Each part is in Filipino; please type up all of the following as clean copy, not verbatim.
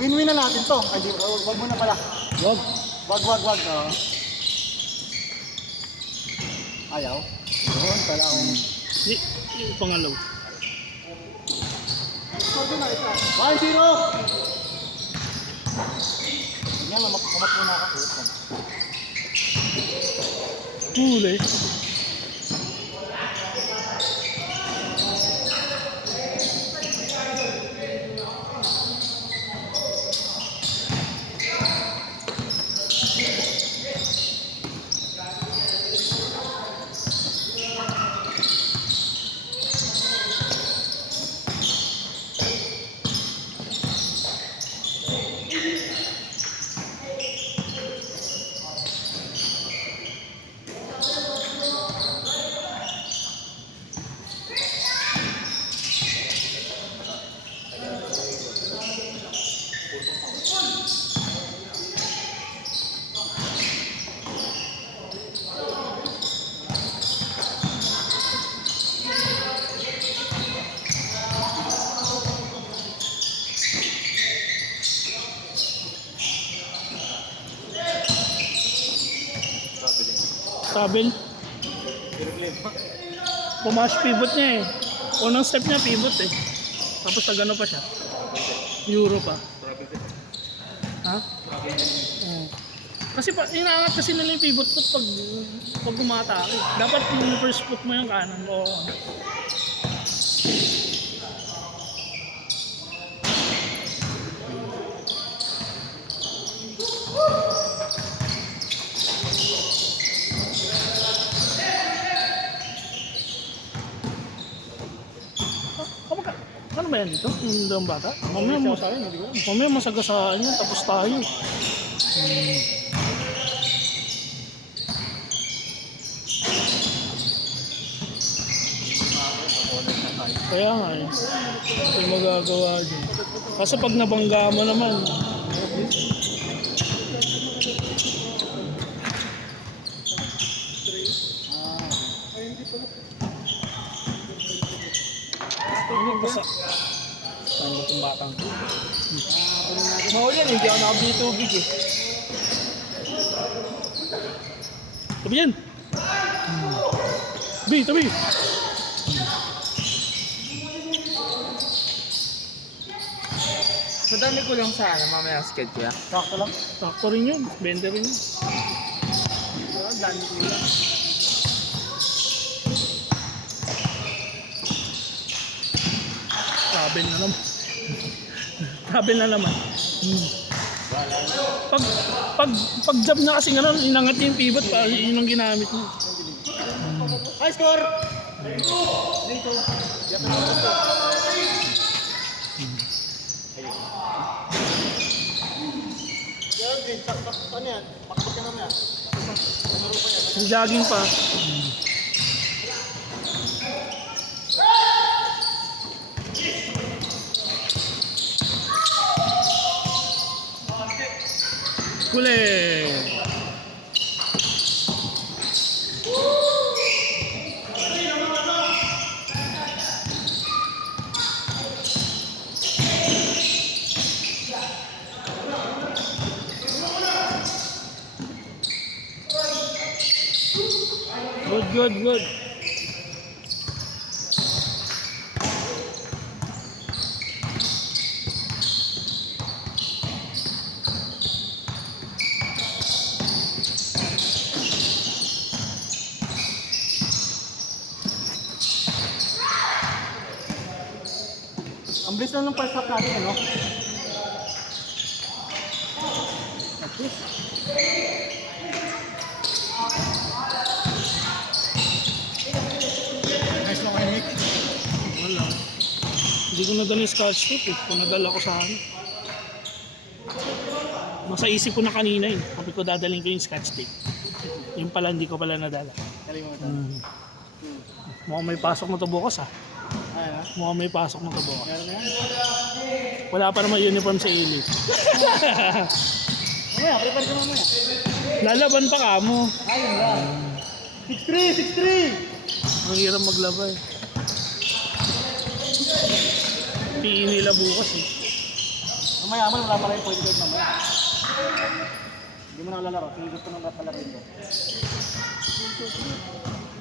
I-win-win na natin to. Ay, wag mo na pala. Wag. Wag. Ayaw. Yun, pala ako. Yung pangalaw. Sordo na ito. 1-0! Ganyan, mamat muna ako. Huli. Sabil. Pumash pivot niya eh. Unang step niya pivot eh. Tapos nagano pa siya. Euro pa. Ha? Oo. Kasi inaangat kasi nila yung pivot foot pag umatake. Dapat yung first foot mo yung kanan o ano ba yan dito? Yung dalawang bata? Mamaya masagasaan yan, tapos tayo. Kaya nga eh. Ito yung magagawa dyan. Kasi pag nabangga mo naman, hindi basta. Saan ba itong batang? Mahuli yan, hindi ako nakabili tubig eh. Tabi yan! Tabi! Madami ko lang sana mamaya sked ko ya. Sakto lang. Sakto rin yun, 20 rin yun. Dami ko lang. Travel na naman. Pag job na kasi nga inangat yung pivot pa, yun ang ginamit niya. High score! Dito. Yan, green. Ano yan? Pakabag ka naman yan. Jogging pa. Huli! Good. Ang bilis lang ng first half natin, ano? Nice lang kayo, Nick. Wala. Hindi ko nadala yung scotch tape eh. Kung nadala ko sa ano. Nasa isip ko na kanina eh. Sabi ko dadalhin ko yung scotch tape. Yung pala hindi ko pala nadala. Kalimutan. Mukhang may pasok na to bukas ah. Ayan ha? Mukhang may pasok na to bukas. Meron na yan? Wala pa naman uniform sa Ili. Mamaya, prepare ka mamaya. Lalaban pa ka mo. Ayun lang. 6-3! Ang hirap maglaba eh. PE nila bukas eh. Pag mayaman, wala pala yung point guard naman. Hindi mo na lalaro. Sige, gusto nang palaro ito.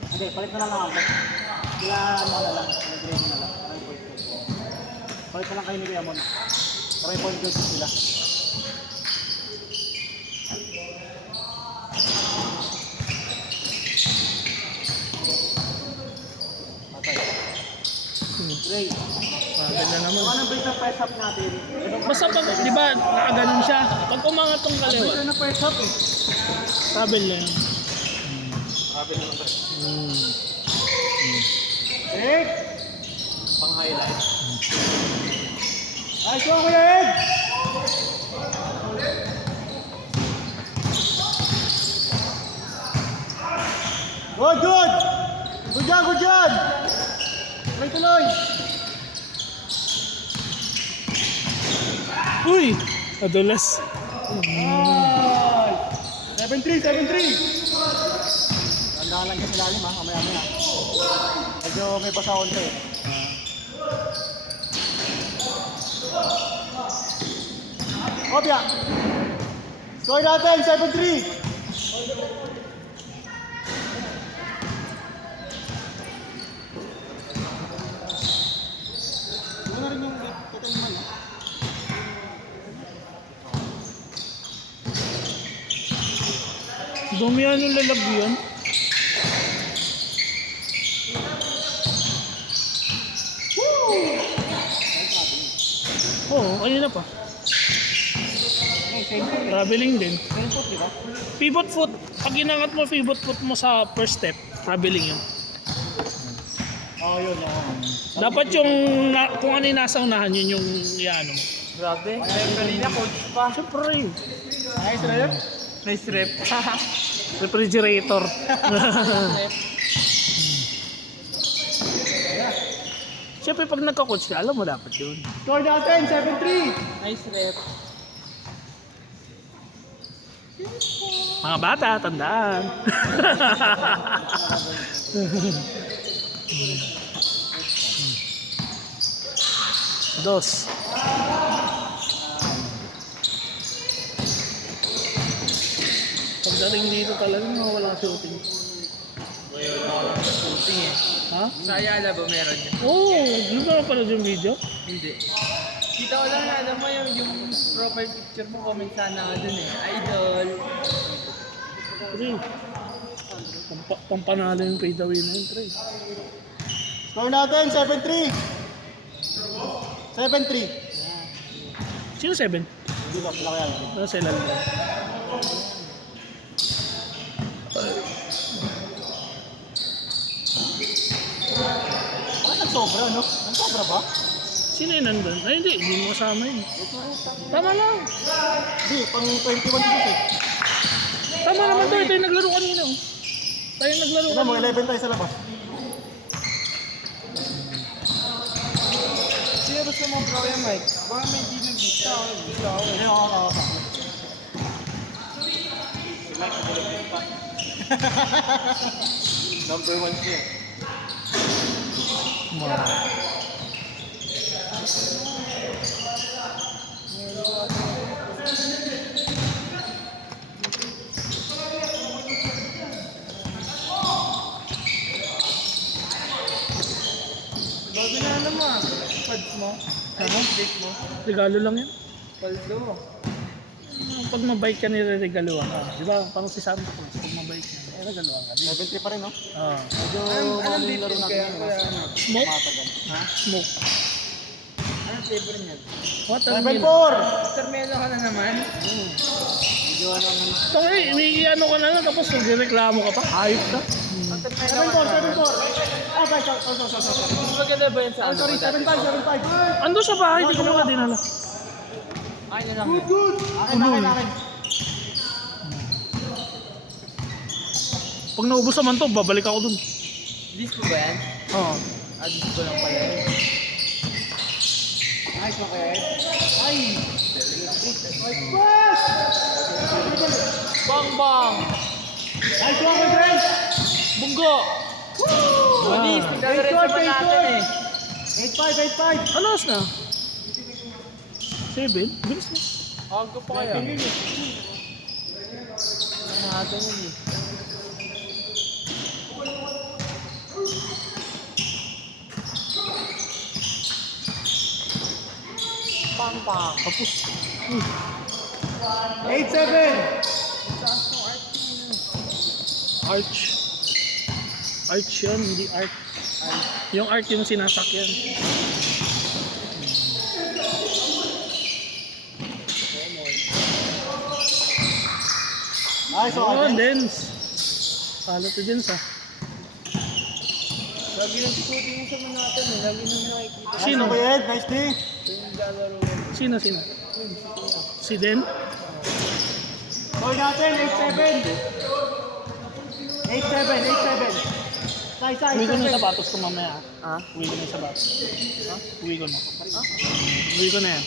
Hindi, palit na lang ako. Kaya ano na lang. Nag-grade na lang. Para yung point guard. Palit na lang kayo ni Kuya Mon. Para yung point guard sila. Ray, Ganda naman. ano ba yung first half natin? Basta pag, di ba, nakaganon siya. Pag umangat tong kaliwa, Ito na first half eh. sabi lang. Sabi naman ba? Ed! Pang highlight. Nice one, Kuya Ed! Good, good! Good job, good job! Tuloy-tuloy! Uy! Adulas. 7-3, 7-3! Tandaan lang kasi lalim ha, mamaya-maya. Medyo may basa konti eh. Kopya! Score natin, 7-3! Ano na rin yung total naman ha? Dumihan yung lalagyan. Oo, ayun na pa. Traveling din. Pivot foot. Pag inangat mo pivot foot mo sa first step, traveling yun. Oo, yun. Dapat yung, kung ano yung nasa unahan, yun yung ano mo. Grabe. Kanina coach pa. Siyempre, Nice rep. Nice rep. refrigerator. Siyempre, pag nagka-coach ka, alam mo dapat yun. Score natin, 7-3! Nice rep. Mga bata, tandaan. Dos. Pagdating dito talaga, wala shooting. Shooting eh. Ha? Sa Ayala ba meron yun? Oo, di ba napanood yung video? Hindi. Kita ko lang na alam mo yung profile picture mo, comment sana ka dun eh. Idol. Pre. Pampanalo yung pay the win na yun, pre. Score natin, 7-3! 7-3! Sino 7? Hindi ba, sila kaya yun? Ano sila lang? Bakit nagsobra, no? Nagsobra ba? Sino yun nandun? Ay, hindi mo kasama yun. Tama lang. Hindi, pang 21 dito eh. Tama naman to, ito yung naglaro kanina. Oh. Tayo yung naglaro Tignan mo, kanina. 11 tayo sa labas. Sige, gusto mo bro yung mic? Baka may di nag-vista ako. Gusto ako eh. Hindi, ako. Number 1 siya. Bago na naman. Pads mo. Ano? Date mo. Regalo lang yan. Paldo. Pag mabike ka, nire-regaluhan ka. Di ba? Parang si Santa Cruz, pag mabike ka, regaluhan ka. 7-3 pa rin, no? Ah. Medyo Anong date laro yun natin kaya? yun, Kaya no? ano? Smoke? Matagal. Ha? Smoke. Anong flavor niyan? Watermelon. 7-4! Termelo ka na naman. Medyo ano, So, may ano ka na lang, tapos nagreklamo ka pa. Hayop ka. Termelo ka na naman. 7-4! Ah, sorry. Mas maganda ba yun sa ano? Sorry, 7-5. Ando sa bahay, di ko naman dinala. Ay na lang. Good! Akin. Pag naubos naman to, babalik ako dun. Disco ba yan? Oo. Disco lang pala yun. Nice, okay. Ay! Bang bang! Nice one, my friends! Bunggo! Police, nagdadarin sa natin eh. 8-5. Alas na. 7? Bilis na. Ako pa kaya. Nahata yun eh. Pang. Tapos. 8-7. Arch. Arch yun, hindi art. Yung art yung sinasakyan. Nice Oh, one. dance. Palo to dance ah. Lagi nang shooting mo sa Manhattan eh. Lagi nang nakikita. Sino? Nice one, nice D. Yung lalaro. Sino? Si Den? Score natin, 8-7. 8-7. Uwi ko na yung 7. sapatos ko mamaya. Ha? Uwi ko na yung sapatos. Uwi ko na. Uwi ko na yan.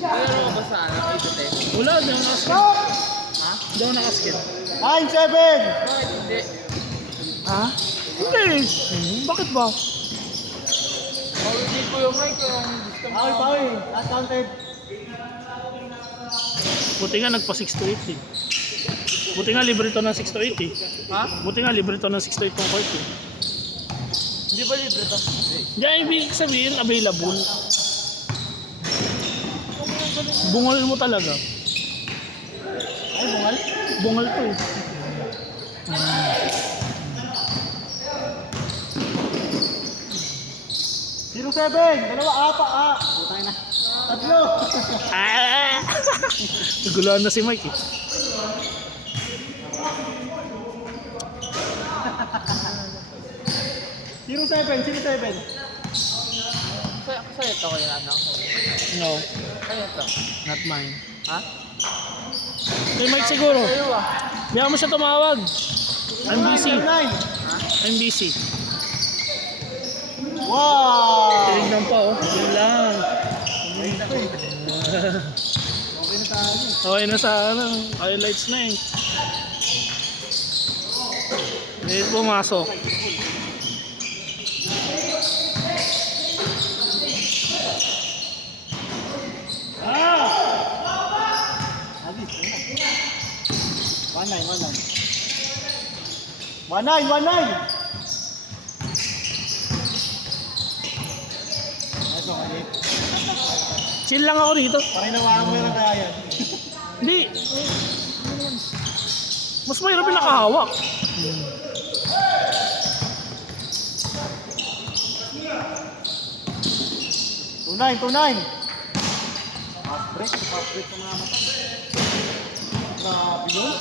Nalaro ka ba sa ano? 8-10? Wala, di ako nakaskin. Ha? Di ako nakaskin. 9-7. Bakit hindi? Ha? Hindi. Bakit ba? Pawin ko yung mic kung gusto mo. Pawi. Not counted. Buti nga nagpa 6 to 8 eh. Buti nga libre to ng 6 to 8 eh. Ha? Buti nga libre to ng 6 to 8 tong court eh. Hindi ba libre to? Hindi, ang ibig sabihin available. Bungal mo talaga. Ay, bungal. Bungal to eh. 0-7. Dalawa, putang na. Tatlo. Ah! Naguluhan na si Mike eh. Zero seven. Sa'yo to kaya ano? No, Sa'yo to? not mine. Ha? Kay Mike siguro. Sa'yo ah. Bigyan mo siya tumawag. I'm busy. 9. I'm busy. Wow. Tinignan pa oh. Yun lang. Okay na sa ano. Highlights na eh. Ngayon pumasok. One nine. Chill lang ako dito. Pakinawakan mo yung kaya yan. Hindi. Mas mahirap yung nakahawak. Two nine. Half break sa mga mata. Grabe yun.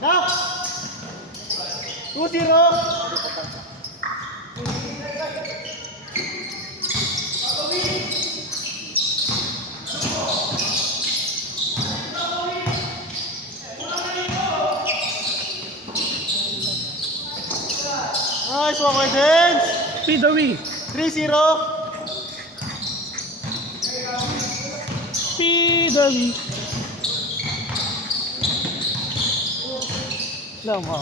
Knock! 2-0. Nice one, my friends. Peter Wee. 3-0. Peter Wee. Lang ha.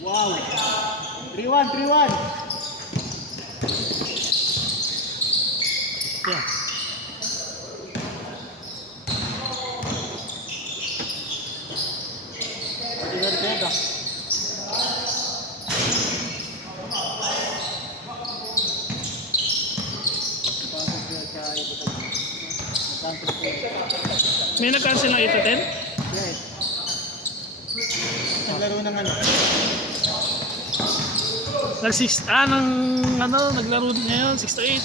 Wow. 3-1. Yeah. Pwede. May nag-cancel ng 8 to 10? Naglaro ng ano. Naglaro din ngayon, 6 to 8.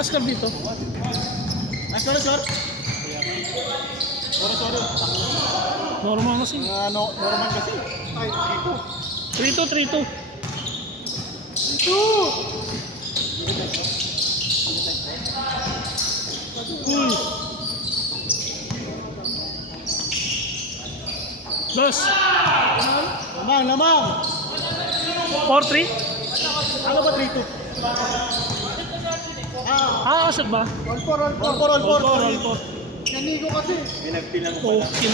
Askar dito. Sorry. Normal kasi. Normal kasi. Ay, dito. 3-2. 2. Uy. Dos. Lamang. 4-3? Ano ba 3-2? Kasot ba? All four. Nanigo kasi. Pinagpilang ko pala. Okay.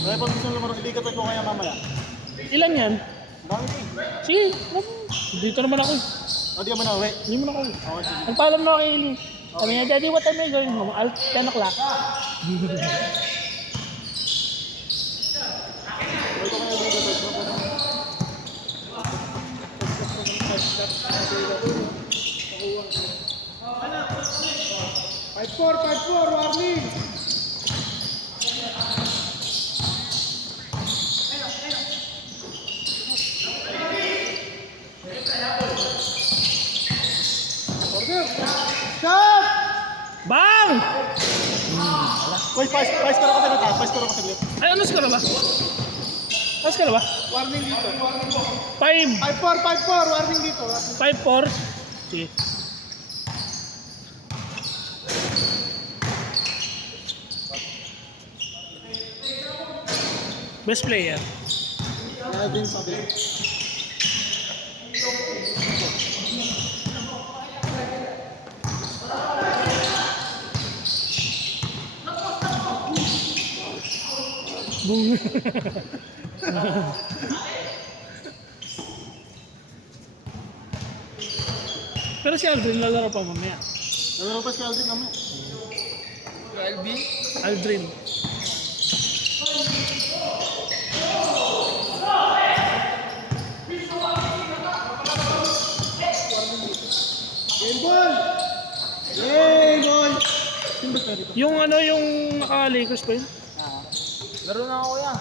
Kaya pag gusto lumaro, hindi ka ko kaya mamaya. Ilan yan? Dami eh. Sige. Dito naman ako. O, di mo na uwi. Hindi mo na ako. Okay, sige. Nagpaalam na ako kay Eli. Sabi niya, Daddy, what time are you going home? 10 o'clock. Ito kaya yung mga 5-4, warning! Order! Shot! Bang! Uy, pass ko na kasi nata. Pass ko na kasi saglit. Ay, ano score na ba? Ano score na ba? Warning dito. 5. 5-4, warning dito. 5-4. Sige. Best player. Kevin sabi. Boom. Pero si Aldrin lalaro pa mamaya. Nalaro pa si Alvin naman. Alvin? Aldrin. Game ball! Yay, goal! Yung ano, yung naka-Lakers pa yun? Laro na ako yan.